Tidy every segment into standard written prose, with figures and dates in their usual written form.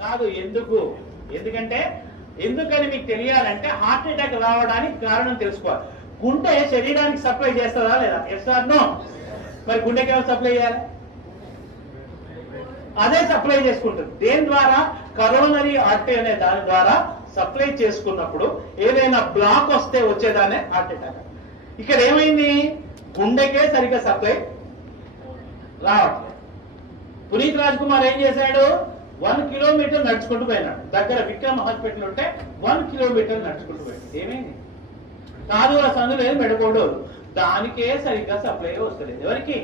కాదు. ఎందుకంటే ఎందుకని మీకు తెలియాలంటే హార్ట్ అటాక్ రావడానికి కారణం తెలుసుకోవాలి. గుండె శరీరానికి సప్లై చేస్తుందా లేదా? Yes or no? మరి గుండెకి ఏమైనా సప్లై చేయాలి? అదే సప్లై చేసుకుంటుంది. దేని ద్వారా? కరోనరీ ఆర్టరీ అనే దాని ద్వారా సప్లై చేసుకున్నప్పుడు ఏదైనా బ్లాక్ వస్తే వచ్చేదానే హార్ట్ అటాక్. ఇక్కడ ఏమైంది? గుండెకే సరిగ్గా సప్లై రావట్లేదు. పునీత్ రాజ్ కుమార్ ఏం చేశాడు? 1 కిలోమీటర్ నడుచుకుంటూ పోయినాడు. దగ్గర విక్రమ్ హాస్పిటల్ ఉంటే 1 కిలోమీటర్ నడుచుకుంటూ పోయాడు. ఏమైంది? కాదుల సందు లేదు, మెడకోడోలు, దానికే సరిగ్గా సప్లై వస్తలేదు. ఎవరికి?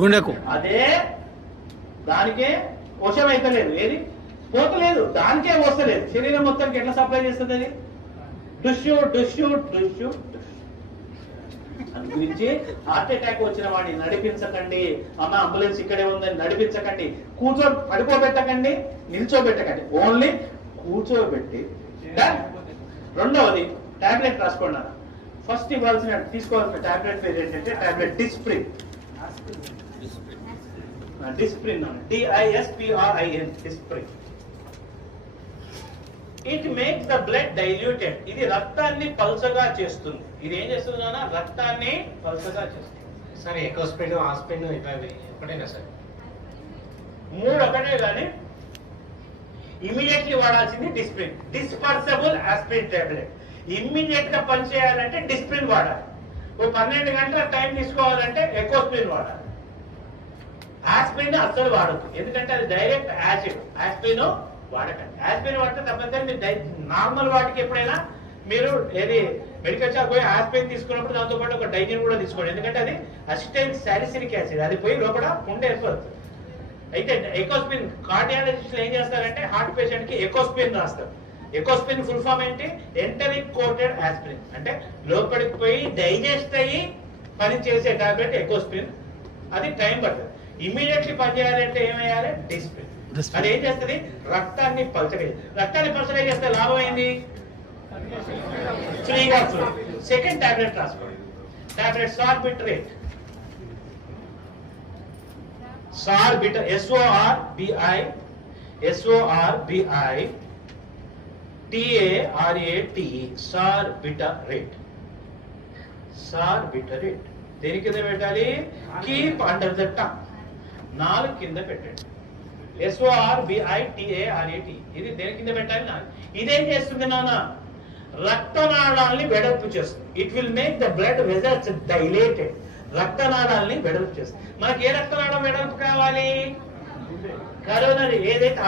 గుండెకు. అదే దానికే వశం అయితే లేదు. ఏది పోతలేదు, దానికే వస్తలేదు. శరీరం మొత్తానికి ఎట్లా సప్లై చేస్తుంది అది? డుష్యూ డుష్యూ డుష్యూ. గురించి హార్ట్ అటాక్ వచ్చిన వాడిని నడిపించకండి. అమ్మ అంబులెన్స్ ఇక్కడే ఉందని నడిపించకండి. పడుకోబెట్టకండి, నిల్చోబెట్టకండి. ఓన్లీ కూర్చోబెట్టి. రెండవది టాబ్లెట్ రాసుకోండి. ఫస్ట్ తీసుకోవాల్సిన టాబ్లెట్ పేరు ఏంటంటే tablet Disprin. Disprin, DISPRIN, Disprin. It makes the blood diluted. ఇది రక్తాన్ని పల్చగా చేస్తుంది. ఇది ఏం చేస్తుంది నాన్న? రక్తాన్ని పల్చగా చేస్తుంది. సరే, ఎకోస్ప్రిన్, ఆస్ప్రిన్ ఒకటేనా సార్? 3 ఒకటే, కానీ ఇమీడియట్లీ వాడాల్సింది Disprin. Dispersible aspirin tablet. Immediate గా పనిచేయాలంటే డిస్ప్రిన్ వాడాలి. 12 గంటల టైం తీసుకోవాలంటే ఎకోస్ప్రిన్ వాడాలి. ఆస్ప్రిన్ అస్సలు వాడద్దు, ఎందుకంటే అది డైరెక్ట్ యాసిడ్. ఆస్ప్రిన్ వాడకండి. ఆస్ప్రిన్ వాడితే తప్పనిసరి మీరు నార్మల్ వాటికి ఎప్పుడైనా మీరు ఏది మెడికల్ షాప్ పోయి ఆస్ప్రిన్ తీసుకున్నప్పుడు దాంతో పాటు ఒక డైజిన్ కూడా తీసుకోండి. ఎందుకంటే అది అసిటైల్ సాలిసిలిక్ యాసిడ్, అది పోయి లోపల ఉండే ఏర్పడుతుంది. అయితే ఎకోస్ప్రిన్ కార్డియాలజిస్టులు ఏం చేస్తారంటే హార్ట్ పేషెంట్ కి ఎకోస్ప్రిన్ రాస్తారు. ఎకోస్ప్రిన్ ఫుల్ ఫామ్ ఏంటి? Enteric coated aspirin. అంటే లోపలికి పోయి డైజెస్ట్ అయ్యి పని చేసే టాబ్లెట్ ఎకోస్ప్రిన్. అది టైం పడుతుంది. ఇమీడియట్లీ పనిచేయాలంటే ఏమయ్యాలి? డిస్ప్రిన్. అది ఏం చేస్తుంది? రక్తాన్ని పల్చగా. రక్తాన్ని పల్చగా చేస్తే లాభం ఏంది? ఫ్రీగా ఫ్లో. సెకండ్ టాబ్లెట్ రాసుకోండి. టాబ్లెట్ సార్బిట్రేట్. సార్బిటర్, SORBITARATE, సార్బిటరేట్. సార్బిటరేట్ దేని కింద పెట్టాలి? Keep under the tongue. 4 కింద పెట్టండి. SORBITARATE ఇది దేని కింద పెట్టాలి? 4. ఇదేం చేస్తుంది నాన్న? రక్తనాళాల్ని వెడల్పు చేస్తుంది. It will make the blood vessels dilated. రక్తనాళాల్ని వెడల్పు చేస్తుంది. మనకి ఏ రక్తనాళం వెడల్పు కావాలి? కరోనరీ, ఏదైతే